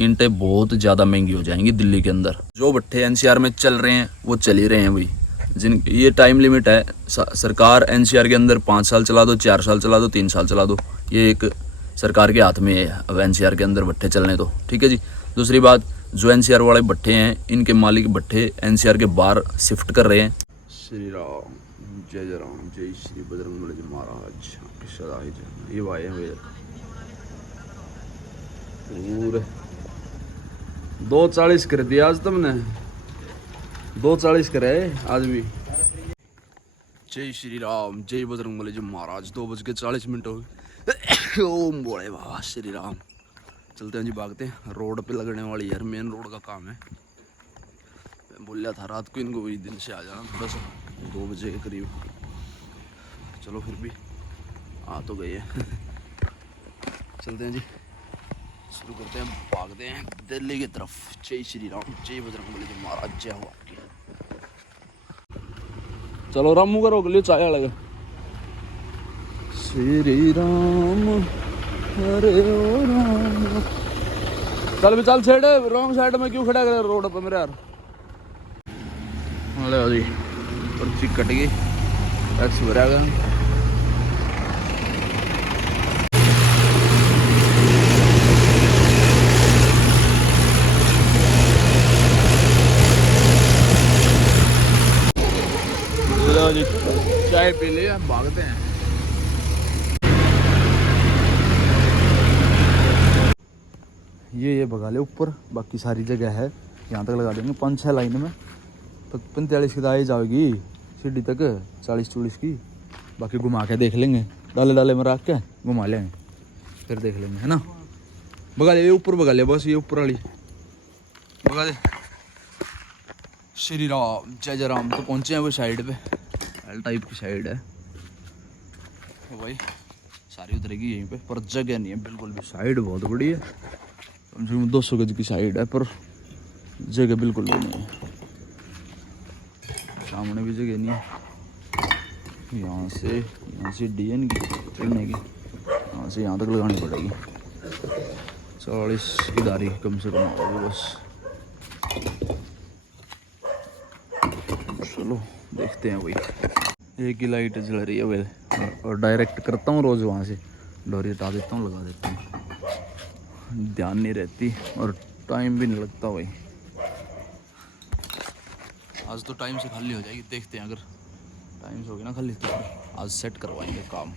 ईंटें बहुत ज़्यादा महंगी हो जाएंगी दिल्ली के अंदर। जो भट्ठे एनसीआर में चल रहे हैं वो चल ही रहे हैं भाई। जिन ये टाइम लिमिट है, सरकार एनसीआर के अंदर 5 साल चला दो, 4 साल चला दो, 3 साल चला दो, ये एक सरकार के हाथ में है अब एनसीआर के अंदर भट्ठे चलने तो। ठीक है जी। दूसरी बात, जो एनसीआर वाले भट्ठे हैं इनके मालिक भट्ठे एनसीआर के बाहर शिफ्ट कर रहे हैं। श्री राम जय जय राम, जय श्री बजरंगबली महाराज। ये भाई है पूरे 2:40 कर दिया आज तुमने, 2:40 करे आज भी। जय श्री राम, जय बजरंगबली जी महाराज। 2:40 हो गए। ओम बोले बाबा श्री राम। चलते हैं जी, भागते हैं। रोड पे लगने वाली यार, मेन रोड का काम है। मैं बोल था रात को इनको वही दिन से आ जाना थोड़ा सा, 2 बजे के करीब। चलो फिर भी आ तो गए हैं। चलते हैं जी, शुरू करते हैं, भागते हैं दिल्ली की तरफ। जय श्री राम, जय बजरंगबली जी महाराज, जय हो आपकी। चलो रामू का रोक लियो, चाय लगे। श्री राम हरे ओ राम। चल भी चल, छेड़ रॉन्ग साइड में क्यों खड़ा कर रोड पर मेरे यार। लो जी, पर्ची कट गई, टैक्स भरा गया। जी चाय पी लिया, भागते हैं। ये भगा ले ऊपर, बाकी सारी जगह है, यहाँ तक लगा देंगे 5-6 लाइन में। तो 45 की दाई जाएगी सीढ़ी तक, 40-40 की। बाकी घुमा के देख लेंगे, डाले डाले में रख के घुमा लेंगे, फिर देख लेंगे, है ना। भगा ले, ये ऊपर भगा ले, बस ये ऊपर वाली भगा दे। श्री राम जय जय राम। तो पहुँचे हैं वो साइड पे, एल टाइप की साइड है तो भाई सारी उतरेगी यहीं पे, पर जगह नहीं है बिल्कुल भी। साइड बहुत बड़ी है, कम से कम 200 गज की साइड है, पर जगह बिल्कुल भी नहीं है। सामने भी जगह नहीं है। यहाँ से डीएन की चढ़ने की, यहाँ से यहाँ तक लगानी पड़ेगी। 40 की दारी कम से कम होगी बस। चलो देखते हैं भाई। एक ही लाइट जल रही है भाई, और डायरेक्ट करता हूँ रोज़ वहाँ से, डोरी हटा देता हूँ, लगा देता हूँ। ध्यान नहीं रहती और टाइम भी नहीं लगता भाई। आज तो टाइम से खाली हो जाएगी, देखते हैं। अगर टाइम से होगी ना खाली तो आज सेट करवाएंगे काम।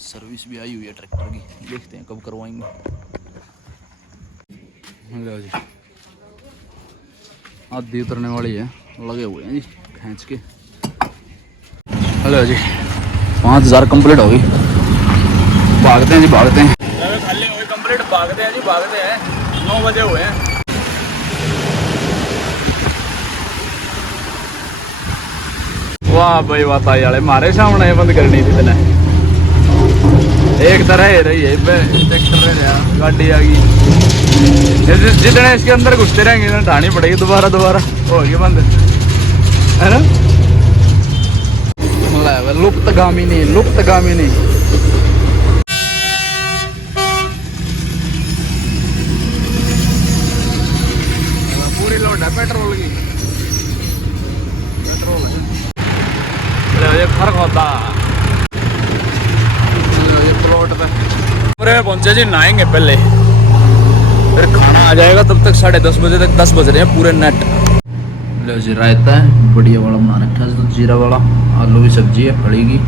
सर्विस भी आई हुई है ट्रैक्टर की, देखते हैं कब करवाएंगे। लो जी, आधी उतरने वाली है, लगे हुए हैं जी खींच के। हेलो जी, 5000 कंप्लीट होगी। भागते हैं जी, भागते हैं। खाली हो गई कंप्लीट, भागते हैं जी, भागते हैं। 9 बजे हुए हैं। वाह भाई वाह, ताई वाले मारे सामने बंद करनी थी तेने। एक तरह रही है, ट्रैक्टर गाड़ी आ गई। जितने इसके अंदर घुसते रहेंगे ना, ढानी पड़ेगी दोबारा होगी बंद, है ना। लुप्तगामिनी पूरी लोड है पेट्रोल की। ये फर्क होता ये प्लॉट पे। पूरे पहुंचे जी, नहाएंगे पहले, फिर खाना आ जाएगा। तब तक 10:30 बजे तक, 10 बज रहे हैं पूरे नेट। लो जी, रायता है बढ़िया वाला बना रखा है, तो जीरा वाला। आलू की सब्जी है, फली की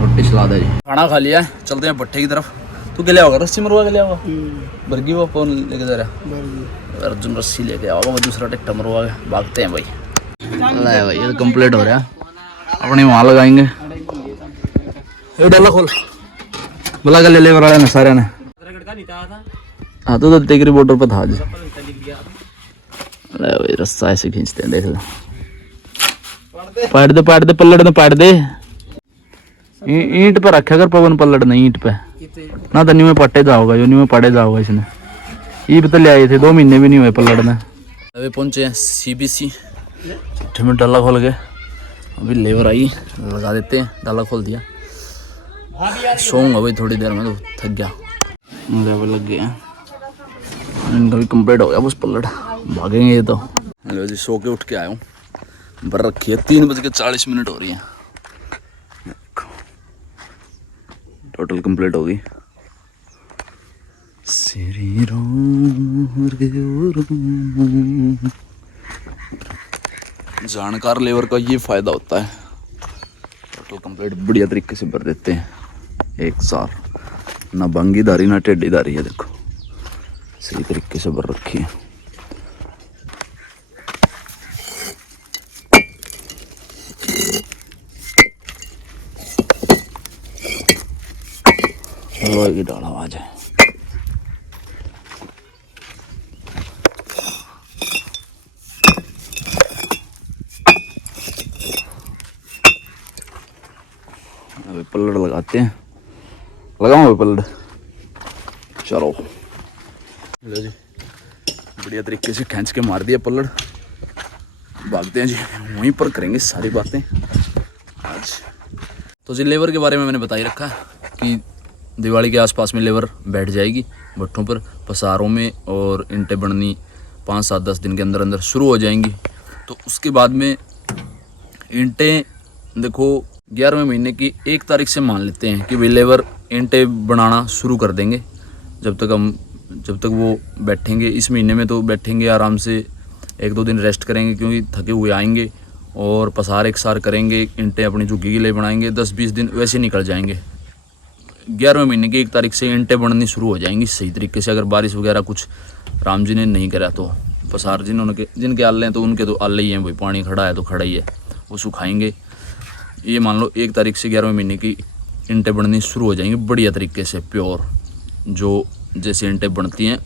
रोटी, सलाद है जी। खाना खा लिया है, चलते हैं भट्टे की तरफ। तू क्या लिया होगा? रस्सी मरवा के लिया होगा। बर्गी वो कौन लेके जा रहा? अर्जुन रस्सी लेके आओगा, वो दूसरा टिकटा मरवा के भागते हैं भाई। भाई ये तो कम्प्लीट हो रहा है, अपने वहाँ लगाएंगे। ये डाला खोल, बुला कर ले ले वाले ने सारे ने। हाँ तो टेकरी बॉर्डर पर था जी। भाई रस्सा ऐसे खींचते हैं, देख लो। पाट दे पल्लड़ ने पाट दे। ईंट पे रखा कर पवन, पल्लड़ नहीं ईंट पे ना। तो न्यू में पट्टे जाओगा, जो न्यू में पड़े जाओगा इसने। ईब तो ले आए थे, 2 महीने भी नहीं हुए पल्लड़ में। अभी पहुंचे हैं CBC, चिट्ठे में डाला खोल के। अभी लेबर आई, लगा देते हैं। डाला खोल दिया, सोऊंगा भाई थोड़ी देर में, तो थक गया। लेबर लग गए हैं। इनका भी कंप्लीट हो गया बस पलट भागेंगे ये तो। हेलो जी, सो के उठ के आया हूँ, बर रखी है 3:40 हो रही है। टोटल कंप्लीट होगी। श्री राम जानकार लेबर का ये फायदा होता है, टोटल कंप्लीट बढ़िया तरीके से भर देते हैं एक साथ, ना भंगी धारी ना टेढ़ी धारी है। देखो सही तरीके से भर रखी है। लोहे की डाल आवाज है। अभी पल्लड़ लगाते हैं, लगाओ पल्लड़। चलो लो जी, बढ़िया तरीके से खींच के मार दिया पल्लड़। भागते हैं जी, वहीं पर करेंगे सारी बातें आज। तो जी लेबर के बारे में मैंने बता ही रखा कि दिवाली के आसपास में लेबर बैठ जाएगी भट्ठों पर, पसारों में, और ईंटें बननी 5, 7, 10 दिन के अंदर अंदर शुरू हो जाएंगी। तो उसके बाद में ईंटें देखो 11वें महीने की 1 तारीख से मान लेते हैं कि भाई लेबर ईंटें बनाना शुरू कर देंगे। जब तक वो बैठेंगे इस महीने में तो बैठेंगे आराम से, 1-2 दिन रेस्ट करेंगे क्योंकि थके हुए आएंगे, और पसार एक सार करेंगे, ईंटें अपनी झुग्गी के लिए बनाएंगे। 10-20 दिन वैसे निकल जाएंगे। 11वें महीने की 1 तारीख से ईंटें बननी शुरू हो जाएंगी सही तरीके से। अगर बारिश वगैरह कुछ राम जी ने नहीं करा तो पसार जिनके आल्ले हैं तो उनके तो आल्ले ही हैं भाई, पानी खड़ा है तो खड़ा ही है, वो सुखाएंगे। ये मान लो 1 तारीख से 11वें महीने की ईंटें बननी शुरू हो जाएंगी बढ़िया तरीके से, प्योर जो जैसे ईंटें बनती हैं,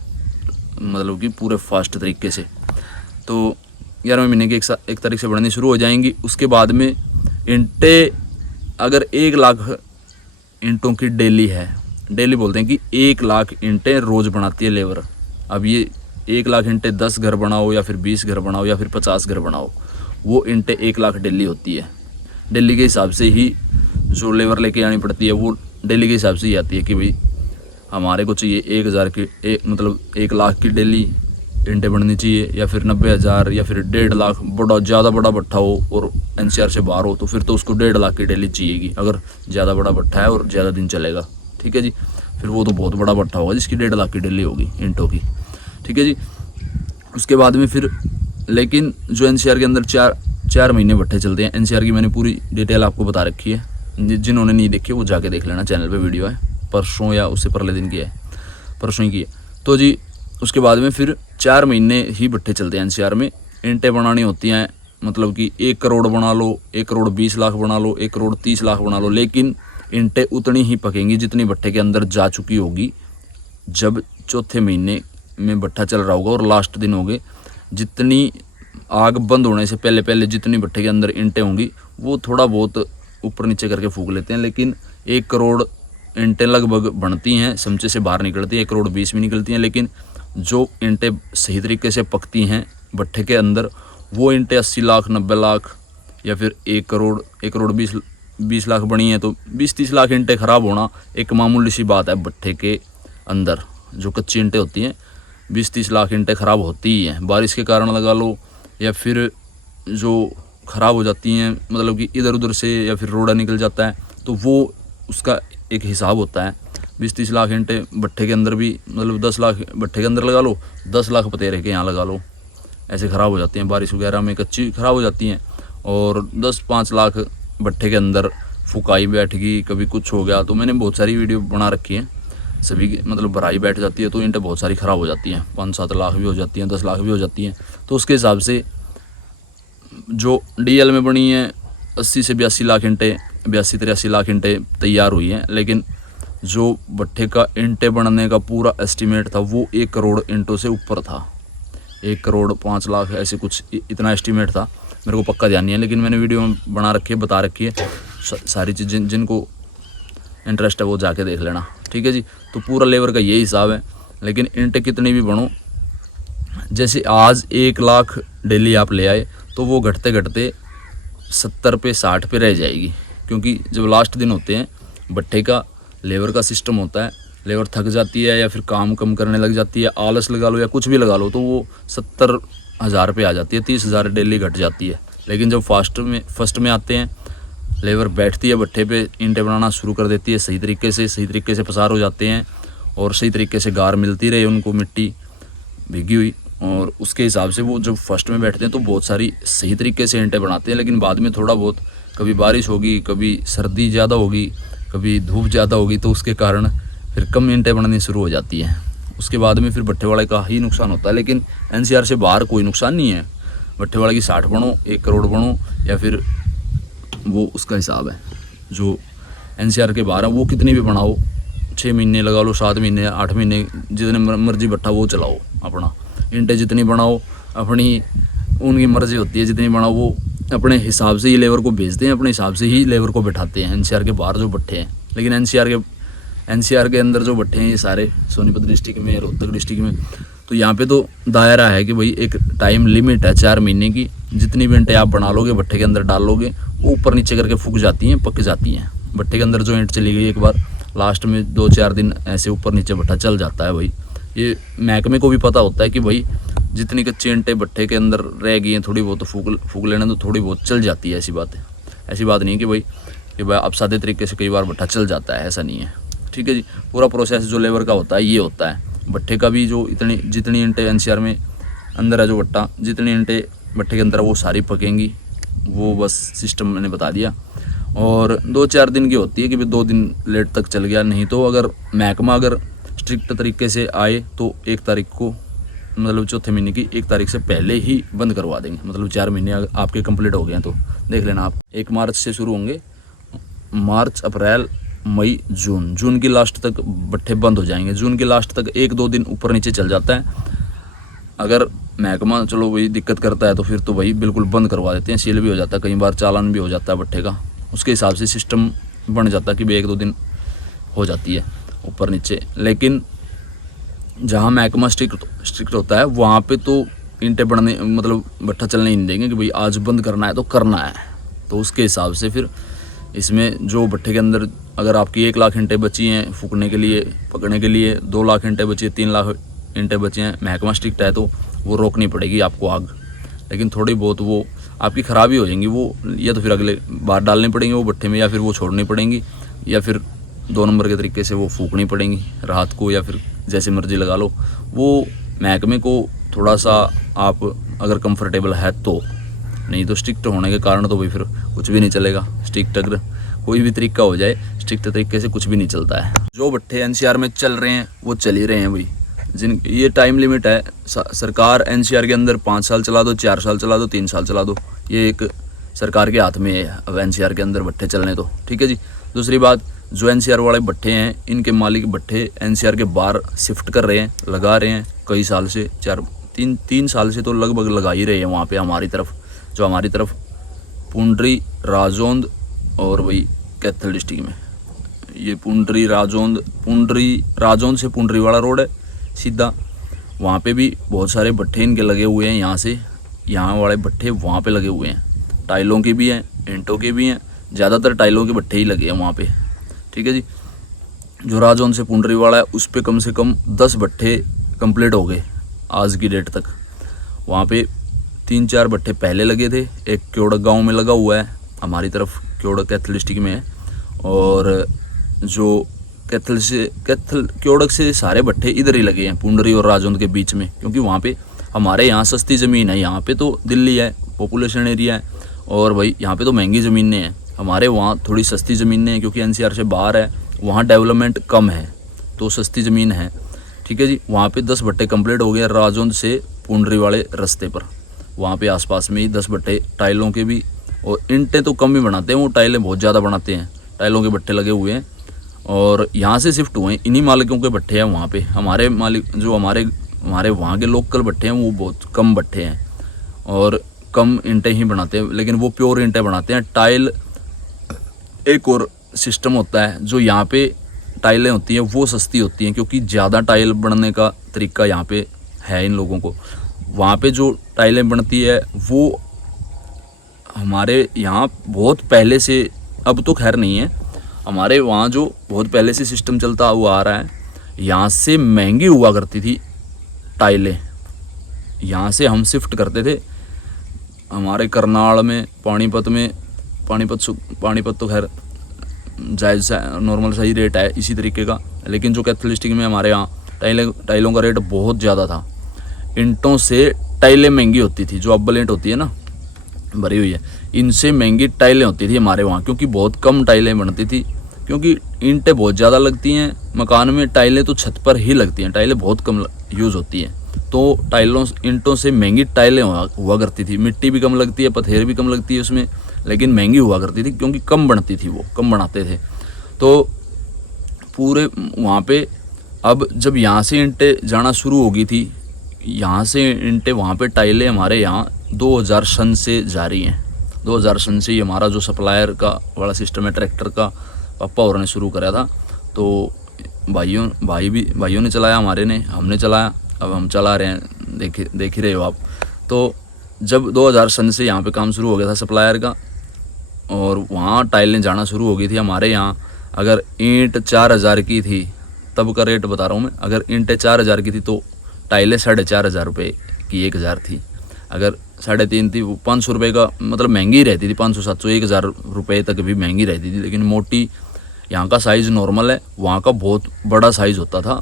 मतलब कि पूरे फास्ट तरीके से। तो 11वें महीने की 1 तारीख से बननी शुरू हो जाएंगी। उसके बाद में ईंटें अगर 1 लाख ईंटों की डेली है, डेली बोलते हैं कि 1 लाख ईंटें रोज़ बनाती है लेबर। अब ये 1 लाख ईंटें 10 घर बनाओ या फिर 20 घर बनाओ या फिर 50 घर बनाओ, वो ईंटें 1 लाख डेली होती है। डेली के हिसाब से ही जो लेबर लेके आनी पड़ती है वो डेली के हिसाब से ही आती है कि भाई हमारे को चाहिए 1000 की मतलब 1 लाख की डेली ईंटें बननी चाहिए, या फिर 90,000 या फिर 1.5 लाख। ज़्यादा बड़ा भट्ठा हो और NCR से बाहर हो तो फिर तो उसको 1.5 लाख की डेली चाहिएगी, अगर ज़्यादा बड़ा भट्ठा है और ज़्यादा दिन चलेगा। ठीक है जी, फिर वो तो बहुत बड़ा भट्ठा होगा जिसकी 1.5 लाख की डेली होगी ईंटों की। ठीक है जी। उसके बाद में फिर लेकिन जो NCR के अंदर 4 महीने भट्ठे चलते हैं। NCR की मैंने पूरी डिटेल आपको बता रखी है, जिन्होंने नहीं देखी वो जाके देख लेना, चैनल पे वीडियो है, परसों या उससे परले दिन की है, परसों ही की है। तो जी उसके बाद में फिर 4 महीने ही भट्ठे चलते हैं NCR में। ईंटें बनानी होती हैं, मतलब कि 1 करोड़ बना लो, 1 करोड़ 20 लाख बना लो, 1 करोड़ 30 लाख बना लो, लेकिन ईंटें उतनी ही पकेंगी जितनी भट्ठे के अंदर जा चुकी होगी जब चौथे महीने में भट्ठा चल रहा होगा और लास्ट दिन होंगे। जितनी आग बंद होने से पहले पहले जितनी भट्ठे के अंदर ईंटें होंगी वो थोड़ा बहुत ऊपर नीचे करके फूंक लेते हैं, लेकिन 1 करोड़ ईंटें लगभग बनती हैं, समझे से बाहर निकलती हैं, 1 करोड़ 20 भी निकलती हैं। लेकिन जो ईंटें सही तरीके से पकती हैं भट्ठे के अंदर वो ईंटें 80 लाख 90 लाख या फिर 1 करोड़ 20 लाख बनी है तो 20-30 लाख ईंटें ख़राब होना एक मामूली सी बात है। भट्ठे के अंदर जो कच्ची ईंटें होती हैं 20-30 लाख ईंटें ख़राब होती ही हैं, बारिश के कारण लगा लो, या फिर जो ख़राब हो जाती हैं मतलब कि इधर उधर से, या फिर रोड़ा निकल जाता है तो वो उसका एक हिसाब होता है। 20-30 लाख ईंटें भट्ठे के अंदर भी, मतलब 10 लाख भट्ठे के अंदर लगा लो, 10 लाख पतेरे के यहाँ लगा लो, ऐसे ख़राब हो जाती हैं बारिश वगैरह में, कच्ची ख़राब हो जाती हैं। और 10-5 लाख भट्ठे के अंदर फुकाई बैठ गई, कभी कुछ हो गया, तो मैंने बहुत सारी वीडियो बना रखी है सभी की, मतलब भराई बैठ जाती है तो ईंटें बहुत सारी ख़राब हो जाती हैं, 5-7 लाख भी हो जाती हैं, 10 लाख भी हो जाती हैं। तो उसके हिसाब से जो DL में बनी है 80 से 82 लाख ईंटें, 82-83 लाख ईंटें तैयार हुई हैं, लेकिन जो भट्ठे का ईंटें बनने का पूरा एस्टीमेट था वो 1 करोड़ ईंटों से ऊपर था, 1 करोड़ 5 लाख ऐसे कुछ इतना एस्टीमेट था, मेरे को पक्का ध्यान नहीं है, लेकिन मैंने वीडियो में बना रखी है, बता रखी है सारी चीज़, जिनको इंटरेस्ट है वो जाके देख लेना। ठीक है जी। तो पूरा लेबर का यही हिसाब है, लेकिन ईंटें कितनी भी बनो, जैसे आज 1 लाख डेली आप ले आए तो वो घटते घटते 70 पे 60 पे रह जाएगी, क्योंकि जब लास्ट दिन होते हैं भट्ठे का लेबर का सिस्टम होता है लेबर थक जाती है या फिर काम कम करने लग जाती है, आलस लगा लो या कुछ भी लगा लो, तो वो 70,000 पे आ जाती है, 30,000 डेली घट जाती है। लेकिन जब फर्स्ट में आते हैं, लेबर बैठती है भट्ठे पे, ईंटें बनाना शुरू कर देती है सही तरीके से पसार हो जाते हैं और सही तरीके से गार मिलती रहे उनको, मिट्टी भीगी हुई, और उसके हिसाब से वो जब फर्स्ट में बैठते हैं तो बहुत सारी सही तरीके से ईंटें बनाते हैं। लेकिन बाद में थोड़ा बहुत, कभी बारिश होगी, कभी सर्दी ज़्यादा होगी, कभी धूप ज़्यादा होगी, तो उसके कारण फिर कम ईंटें बननी शुरू हो जाती हैं। उसके बाद में फिर भट्ठे वाले का ही नुकसान होता है। लेकिन एनसीआर से बाहर कोई नुकसान नहीं है। भट्ठे वाले की 60 बनो, 1 करोड़ बनो, या फिर वो उसका हिसाब है। जो एनसीआर के बाहर है वो कितनी भी बनाओ, 6 महीने लगा लो, 7 महीने, 8 महीने, जितने मर्जी भट्ठा वो चलाओ अपना, ईंटें जितनी बनाओ अपनी, उनकी मर्जी होती है जितनी बनाओ। वो अपने हिसाब से ही लेबर को भेजते हैं, अपने हिसाब से ही लेबर को बैठाते हैं एनसीआर के बाहर जो भट्ठे हैं। लेकिन एनसीआर के अंदर जो भट्ठे हैं ये सारे सोनीपत डिस्ट्रिक्ट में, रोहतक डिस्ट्रिक्ट में, तो यहाँ पे तो दायरा है कि भाई एक टाइम लिमिट है 4 महीने की। जितनी भी ईंटें आप बना लोगे, भट्ठे के अंदर डाल लोगे, वो ऊपर नीचे करके फूक जाती हैं, पक जाती हैं। भट्ठे के अंदर जो ईंट चली गई एक बार, लास्ट में 2-4 दिन ऐसे ऊपर नीचे भट्ठा चल जाता है। भाई ये महकमे को भी पता होता है कि भाई जितनी कच्ची ईंटें भट्ठे के अंदर रह गई हैं, थोड़ी बहुत तो फूक लेना, तो थोड़ी बहुत चल जाती है। ऐसी बात है, ऐसी बात नहीं है कि भाई अब सादे तरीके से कई बार भट्ठा चल जाता है, ऐसा नहीं है। ठीक है जी, पूरा प्रोसेस जो लेबर का होता है ये होता है। भट्ठे का भी जो जितनी ईंटें एनसीआर में अंदर है, जो भट्टा जितनी ईंटें भट्ठे के अंदर वो सारी पकेंगी, वो बस सिस्टम मैंने बता दिया। और 2-4 दिन की होती है कि भाई 2 दिन लेट तक चल गया, नहीं तो अगर महकमा अगर स्ट्रिक्ट तरीके से आए तो 1 तारीख को, मतलब चौथे महीने की 1 तारीख से पहले ही बंद करवा देंगे। मतलब 4 महीने आपके कंप्लीट हो गए हैं तो देख लेना आप। 1 मार्च से शुरू होंगे, मार्च, अप्रैल, मई, जून की लास्ट तक भट्ठे बंद हो जाएंगे। जून की लास्ट तक 1-2 दिन ऊपर नीचे चल जाता है। अगर महकमा चलो वही दिक्कत करता है तो फिर तो वही बिल्कुल बंद करवा देते हैं, सील भी हो जाता है, कई बार चालान भी हो जाता है भट्ठे का। उसके हिसाब से सिस्टम बन जाता है कि भाई 1-2 दिन हो जाती है ऊपर नीचे। लेकिन जहाँ महकमा स्ट्रिक्ट होता है वहाँ पे तो ईंटें बढ़ने, मतलब भट्ठा चलने ही नहीं देंगे कि भाई आज बंद करना है तो करना है। तो उसके हिसाब से फिर इसमें जो भट्ठे के अंदर अगर आपकी 1 लाख ईंटें बची हैं फूकने के लिए, पकड़ने के लिए, 2 लाख ईंटें बची है, 3 लाख ईंटें बची हैं, महकमा स्ट्रिक्ट है तो वो रोकनी पड़ेगी आपको आग। लेकिन थोड़ी बहुत वो आपकी ख़राबी हो जाएंगी, वो या तो फिर अगले बार डालनी पड़ेंगी वो भट्ठे में, या फिर वो छोड़नी पड़ेंगी, या फिर 2 नंबर के तरीके से वो फूकनी पड़ेंगी रात को, या फिर जैसे मर्जी लगा लो। वो महकमे को थोड़ा सा आप अगर कंफर्टेबल है तो, नहीं तो स्ट्रिक्ट होने के कारण तो भाई फिर कुछ भी नहीं चलेगा। स्ट्रिक्ट अगर कोई भी तरीका हो जाए, स्ट्रिक्ट तरीके से कुछ भी नहीं चलता है। जो भट्ठे एनसीआर में चल रहे हैं वो चल ही रहे हैं भाई। ये टाइम लिमिट है, सरकार एनसीआर के अंदर 5 साल चला दो, 4 साल चला दो, 3 साल चला दो, ये एक सरकार के हाथ में है अब एनसीआर के अंदर भट्ठे चलने तो। ठीक है जी। दूसरी बात, जो एनसीआर वाले भट्ठे हैं इनके मालिक भट्ठे एनसीआर के बाहर शिफ्ट कर रहे हैं, लगा रहे हैं कई साल से, 3 साल से तो लगभग लगा ही रहे हैं वहाँ पे हमारी तरफ, जो हमारी तरफ पुंडरी, राजौंद और वही कैथल डिस्ट्रिक्ट में, ये पुंडरी राजौंद से पुंडरी वाला रोड है सीधा, वहाँ पे भी बहुत सारे भट्ठे इनके लगे हुए हैं। यहाँ वाले भट्ठे वहाँ पे लगे हुए हैं, टाइलों के भी हैं, ईंटों के भी हैं, ज़्यादातर टाइलों के भट्ठे ही लगे हैं वहाँ पे। ठीक है जी। जो राजौंद से पुंडरी वाला है उस पर कम से कम 10 भट्ठे कंप्लीट हो गए आज की डेट तक। वहाँ पे 3-4 भट्ठे पहले लगे थे, एक क्योड़क गांव में लगा हुआ है हमारी तरफ, क्योड़क कैथल डिस्ट्रिक्ट में है, और जो क्योड़क से सारे भट्ठे इधर ही लगे हैं पुंडरी और राजौंद के बीच में, क्योंकि वहाँ पे हमारे यहाँ सस्ती ज़मीन है। यहाँ पे तो दिल्ली है, पॉपुलेशन एरिया है, और भाई यहाँ पे तो महंगी ज़मीनें हैं। हमारे वहाँ थोड़ी सस्ती ज़मीनें हैं क्योंकि एनसीआर से बाहर है, वहाँ डेवलपमेंट कम है तो सस्ती ज़मीन है। ठीक है जी। वहाँ पे 10 भट्टे कंप्लीट हो गए राजौंद से पुंडरी वाले रास्ते पर, वहाँ पे आसपास में ही 10 भट्टे टाइलों के भी, और ईंटें तो कम ही बनाते हैं, वो टाइलें बहुत ज़्यादा बनाते हैं, टाइलों के भट्टे लगे हुए हैं। और यहाँ से शिफ्ट हुए हैं, इन्हीं मालिकों के भट्टे हैं वहाँ पे। हमारे मालिक जो हमारे वहाँ के लोकल भट्टे हैं वो बहुत कम भट्टे हैं और कम ईंटें ही बनाते हैं, लेकिन वो प्योर ईंटें बनाते हैं। टाइल एक और सिस्टम होता है, जो यहाँ पे टाइलें होती हैं वो सस्ती होती हैं क्योंकि ज़्यादा टाइल बनने का तरीका यहाँ पे है इन लोगों को। वहाँ पे जो टाइलें बनती है वो हमारे यहाँ बहुत पहले से, अब तो खैर नहीं है, हमारे वहाँ जो बहुत पहले से सिस्टम चलता हुआ आ रहा है यहाँ से महंगी हुआ करती थी टाइलें। यहाँ से हम शिफ्ट करते थे हमारे करनाल में, पानीपत तो खैर जायज़ नॉर्मल सही रेट है इसी तरीके का, लेकिन जो कैथल डिस्ट्रिक्ट में हमारे यहाँ टाइलों का रेट बहुत ज़्यादा था। ईंटों से टाइलें महंगी होती थी, जो अब्बल ईंट होती है ना भरी हुई है, इनसे महंगी टाइलें होती थी हमारे वहाँ, क्योंकि बहुत कम टाइलें बनती थी, क्योंकि ईंटें बहुत ज़्यादा लगती हैं मकान में, टाइलें तो छत पर ही लगती हैं, टाइलें बहुत कम यूज़ होती हैं। तो ईंटों से महंगी टाइलें हुआ करती थी। मिट्टी भी कम लगती है, पत्थर भी कम लगती है उसमें, लेकिन महंगी हुआ करती थी क्योंकि कम बनती थी, वो कम बनाते थे। तो पूरे वहाँ पे अब जब यहाँ से ईंटें जाना शुरू हो गई थी, यहाँ से ईंटें वहाँ पे टाइलें हमारे यहाँ 2000 सन से जा रही हैं। 2000 सन से ये हमारा जो सप्लायर का वाला सिस्टम है ट्रैक्टर का, पापा और ने शुरू करा था। तो भाइयों ने चलाया, हमारे ने, हमने चलाया, अब हम चला रहे हैं, देख ही रहे हो आप। तो जब 2000 सन से यहाँ पे काम शुरू हो गया था सप्लायर का, और वहाँ टाइलें जाना शुरू हो गई थी हमारे यहाँ। अगर ईंट 4000 की थी, तब का रेट बता रहा हूँ मैं, अगर ईंटें 4000 की थी तो टाइलें 4500 रुपये की 1000 थी। अगर 3.5 थी वो 500 रुपये का, मतलब महंगी रहती थी, 500 700 1000 रुपये तक भी महंगी रहती थी। लेकिन मोटी यहाँ का साइज़ नॉर्मल है, वहाँ का बहुत बड़ा साइज़ होता था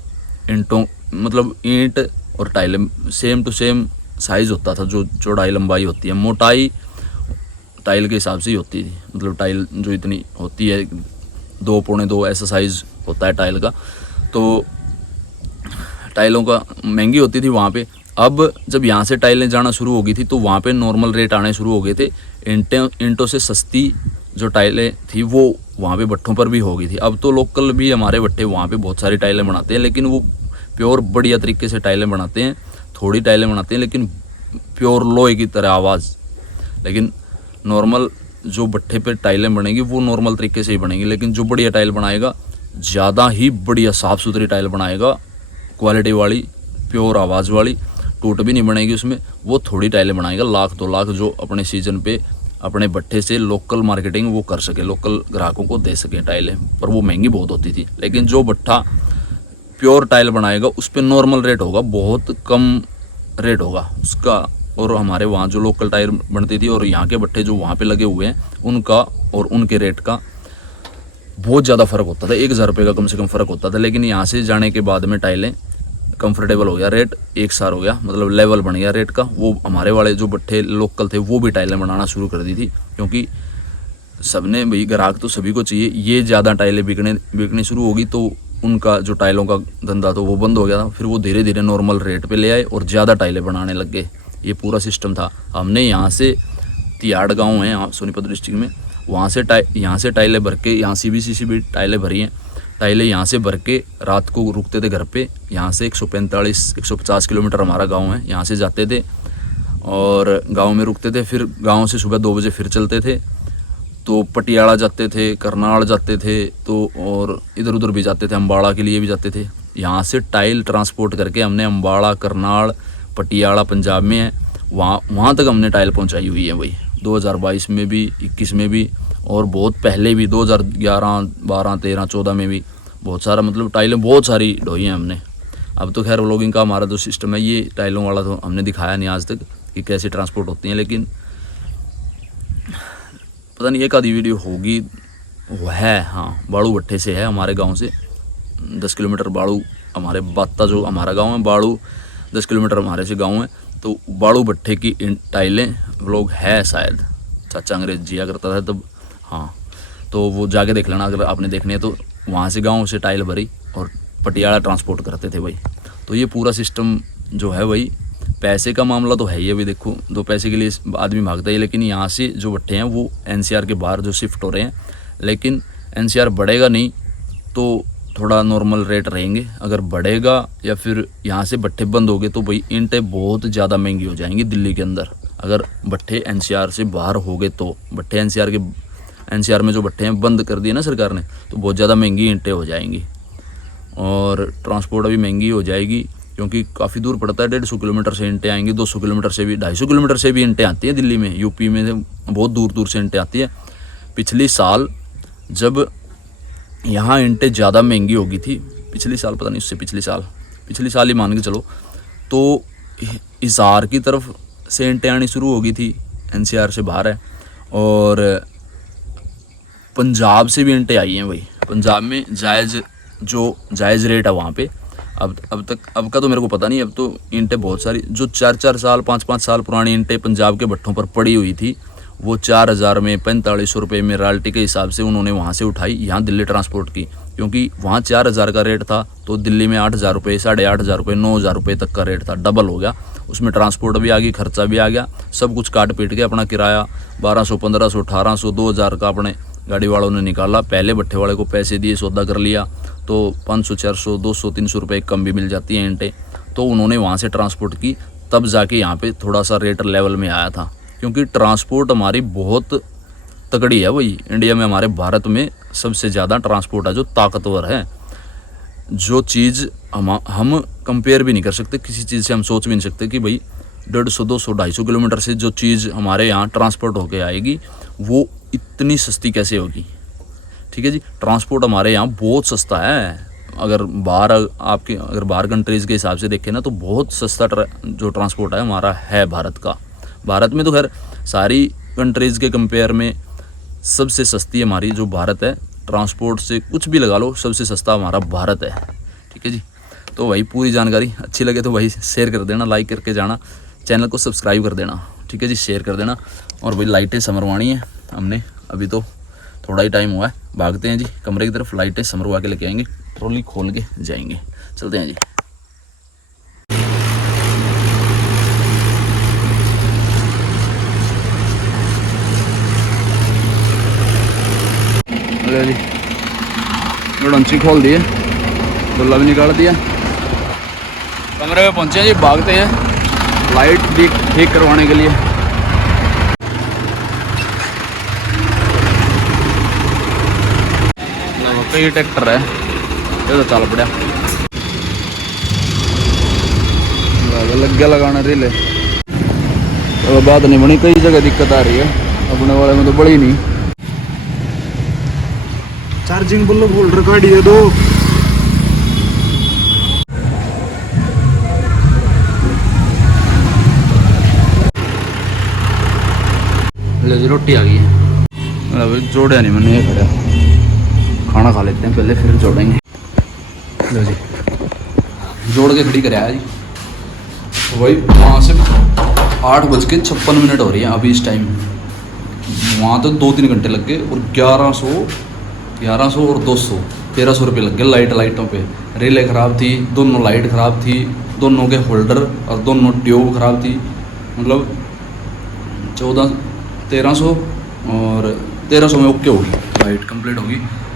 ईंटों, मतलब ईंट और टाइलें सेम टू सेम साइज़ होता था। जो चौड़ाई लंबाई होती है, मोटाई टाइल के हिसाब से ही होती थी, मतलब टाइल जो इतनी होती है 2 पौने 2 ऐसा साइज़ होता है टाइल का। तो टाइलों का महंगी होती थी वहाँ पे। अब जब यहाँ से टाइलें जाना शुरू हो गई थी तो वहाँ पे नॉर्मल रेट आने शुरू हो गए थे। ईंटों से सस्ती जो टाइलें थी वो वहाँ पे भट्ठों पर भी हो गई थी। अब तो लोकल भी हमारे भट्ठे वहाँ पे बहुत सारी टाइलें बनाते हैं, लेकिन वो प्योर बढ़िया तरीके से टाइलें बनाते हैं। थोड़ी टाइलें बनाते हैं लेकिन प्योर लोहे की तरह आवाज़। लेकिन नॉर्मल जो भट्ठे पे टाइलें बनेगी वो नॉर्मल तरीके से ही बनेगी, लेकिन जो बढ़िया टाइल बनाएगा, ज़्यादा ही बढ़िया साफ़ सुथरी टाइल बनाएगा, क्वालिटी वाली, प्योर आवाज़ वाली, टूट भी नहीं बनेगी उसमें, वो थोड़ी टाइलें बनाएगा 1 लाख 2 लाख, जो अपने सीजन पे अपने भट्ठे से लोकल मार्केटिंग वो कर सके, लोकल ग्राहकों को दे सके टाइलें। पर वो महंगी बहुत होती थी। लेकिन जो भट्ठा प्योर टाइल बनाएगा उस पर नॉर्मल रेट होगा, बहुत कम रेट होगा उसका। और हमारे वहाँ जो लोकल टाइल बनती थी और यहाँ के भट्ठे जो वहाँ पे लगे हुए हैं, उनका और उनके रेट का बहुत ज़्यादा फ़र्क होता था। 1000 रुपये का कम से कम फ़र्क होता था। लेकिन यहाँ से जाने के बाद में टाइलें कंफर्टेबल हो गया, रेट एक सार हो गया, मतलब लेवल बन गया रेट का। वो हमारे वाले जो भट्ठे लोकल थे वो भी टाइलें बनाना शुरू कर दी थी, क्योंकि सबने भाई, ग्राहक तो सभी को चाहिए। ये ज़्यादा टाइलें बिकने शुरू होगी तो उनका जो टाइलों का धंधा तो वो बंद हो गया था। फिर वो धीरे धीरे नॉर्मल रेट पे ले आए और ज़्यादा टाइलें बनाने लग गए। ये पूरा सिस्टम था। हमने यहाँ से तियाड़ गाँव है यहाँ सोनीपत डिस्ट्रिक्ट में, वहाँ से टाइलें भर के, यहाँ CBCC भी टाइलें भरी हैं। टाइलें यहाँ से भर के रात को रुकते थे घर पे। यहाँ से 145-150 किलोमीटर हमारा गांव है, यहाँ से जाते थे और गांव में रुकते थे। फिर गांव से सुबह 2 बजे फिर चलते थे, तो पटियाला जाते थे, करनाल जाते थे, तो और इधर उधर भी जाते थे, अम्बाड़ा के लिए भी जाते थे। यहाँ से टाइल ट्रांसपोर्ट करके हमने अम्बाड़ा, करनाल, पटियाला पंजाब में है, वहाँ तक हमने टाइल पहुँचाई हुई है वही 2022 में भी, 21 में भी, और बहुत पहले भी 2011, 12, 13, 14 में भी बहुत सारा, मतलब टाइलें बहुत सारी ढोई हैं हमने। अब तो खैर व्लॉगिंग का हमारा जो सिस्टम है, ये टाइलों वाला तो हमने दिखाया नहीं आज तक कि कैसे ट्रांसपोर्ट होती हैं, लेकिन पता नहीं एक आधी वीडियो होगी, वो है हाँ, बाड़ू भट्ठे से है हमारे गांव से 10 किलोमीटर। बाड़ू हमारे बात्ता जो हमारा गांव है, बाड़ू 10 किलोमीटर हमारे से गांव है। तो बाड़ू भट्ठे की टाइलें व्लॉग है शायद, चाचा अंग्रेज जिया करता था तब, हाँ, तो वो जाके देख लेना अगर आपने देखनी है तो। वहाँ से गांव से टाइल भरी और पटियाला ट्रांसपोर्ट करते थे भाई। तो ये पूरा सिस्टम जो है भाई, पैसे का मामला तो है ही। अभी देखो 2 पैसे के लिए आदमी भागता है, लेकिन यहाँ से जो भट्ठे हैं वो NCR के बाहर जो शिफ्ट हो रहे हैं, लेकिन NCR बढ़ेगा नहीं तो थोड़ा नॉर्मल रेट रहेंगे। अगर बढ़ेगा या फिर यहाँ से भट्ठे बंद हो गए तो भाई ईंटें बहुत ज़्यादा महंगी हो जाएंगी दिल्ली के अंदर। अगर भट्ठे NCR से बाहर हो गए तो, भट्ठे NCR में जो भट्ठे हैं बंद कर दिए ना सरकार ने, तो बहुत ज़्यादा महंगी ईंटें हो जाएंगी और ट्रांसपोर्ट अभी महंगी हो जाएगी, क्योंकि काफ़ी दूर पड़ता है। 150 किलोमीटर से ईंटें आएंगी, 200 किलोमीटर से भी, 250 किलोमीटर से भी ईंटें आती हैं दिल्ली में। यूपी में से बहुत दूर दूर से ईंटें आती है। पिछले साल जब यहाँ ईंटें ज़्यादा महंगी हो गई थी पिछली साल पता नहीं, उससे पिछली साल ही मान के चलो, तो हिसार की तरफ से इंटें आनी शुरू हो गई थी, NCR से बाहर है, और पंजाब से भी इंटें आई हैं भाई। पंजाब में जायज़ रेट है वहाँ पे। अब का तो मेरे को पता नहीं, अब तो इंटें बहुत सारी जो 4-4 साल 5-5 साल पुरानी इंटें पंजाब के भट्टों पर पड़ी हुई थी, वो 4000 में 4500 रुपये में रॉयल्टी के हिसाब से उन्होंने वहाँ से उठाई, यहाँ दिल्ली ट्रांसपोर्ट की, क्योंकि वहाँ 4000 का रेट था, तो दिल्ली में 8000 रुपये, 8500 रुपये, 9000 रुपये तक का रेट था, डबल हो गया। उसमें ट्रांसपोर्ट भी आ गई, खर्चा भी आ गया, सब कुछ काट पीट के अपना किराया 1200, 1500, 1800, 2000 का अपने गाड़ी वालों ने निकाला। पहले भट्टे वाले को पैसे दिए, सौदा कर लिया, तो 500, 400, 200, 300 रुपये कम भी मिल जाती है इंटें, तो उन्होंने वहाँ से ट्रांसपोर्ट की, तब जाके यहाँ पे थोड़ा सा रेट लेवल में आया था। क्योंकि ट्रांसपोर्ट हमारी बहुत तगड़ी है भाई, इंडिया में, हमारे भारत में सबसे ज़्यादा ट्रांसपोर्ट है जो ताकतवर है, जो चीज़ हम कंपेयर भी नहीं कर सकते किसी चीज़ से। हम सोच भी नहीं सकते कि भाई 150, 200, 250 किलोमीटर से जो चीज़ हमारे यहाँ ट्रांसपोर्ट होके आएगी वो इतनी सस्ती कैसे होगी। ठीक है जी, ट्रांसपोर्ट हमारे यहाँ बहुत सस्ता है। अगर बाहर कंट्रीज़ के हिसाब से देखें ना, तो बहुत सस्ता जो ट्रांसपोर्ट है हमारा है भारत का। भारत में तो खैर सारी कंट्रीज़ के कंपेयर में सबसे सस्ती हमारी जो भारत है, ट्रांसपोर्ट से कुछ भी लगा लो, सबसे सस्ता हमारा भारत है। ठीक है जी, तो भाई पूरी जानकारी अच्छी लगे तो भाई शेयर कर देना, लाइक करके जाना, चैनल को सब्सक्राइब कर देना। ठीक है जी, शेयर कर देना। और भाई लाइटें समरवानी है हमने, अभी तो थोड़ा ही टाइम हुआ है, भागते हैं जी कमरे की तरफ, लाइटें समरवा के लेके आएंगे, ट्रॉली खोल के जाएंगे, चलते हैं जी। जी गड़ंची खोल दिए, गुल्ला भी निकाल दिया, कमरे में पहुंचे जी, भागते हैं लाइट ठीक करवाने के लिए। कई ट्रैक्टर है, ये तो चल पड़ा, लग गया लगाने रिले, तो बात नहीं बनी, कई जगह दिक्कत आ रही है, अपने वाले में तो बड़ी नहीं। चार्जिंग बोल्डर काट दिए दो, रोटी आ गई है, जोड़िया नहीं मैंने, ये खड़ा, खाना खा लेते हैं पहले फिर जोड़ेंगे। लो जी जोड़ के खड़ी कराया जी, तो भाई वहाँ से 8:56 हो रही है अभी इस टाइम, वहाँ तो 2-3 घंटे लग गए, और 1100 और 200 1300 रुपये लग गए लाइटों पे। रिले ख़राब थी, दोनों लाइट ख़राब थी, दोनों के होल्डर और दोनों ट्यूब ख़राब थी, मतलब 1300 और 1300 में ओके होगी, लाइट कंप्लीट होगी,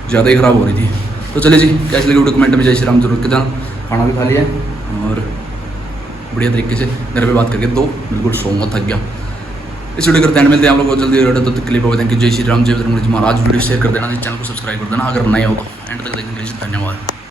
ज़्यादा ही ख़राब हो रही थी। तो चलिए जी, कैसे लगे वीडियो कमेंट में जय श्री राम जरूर के जाना। खाना भी खा लिया और बढ़िया तरीके से घर पे बात करके तो बिल्कुल सोऊंगा, थक गया। इस वीडियो करते हैं, मिलते हैं आप लोग बहुत जल्दी वीडियो, तो क्लिप हो, थैंक यू, जय श्री राम, जय बजरंग बली महाराज। वीडियो शेयर कर देना, चैनल को सब्सक्राइब कर देना अगर नए हो तो, एंड तक देखने के लिए धन्यवाद।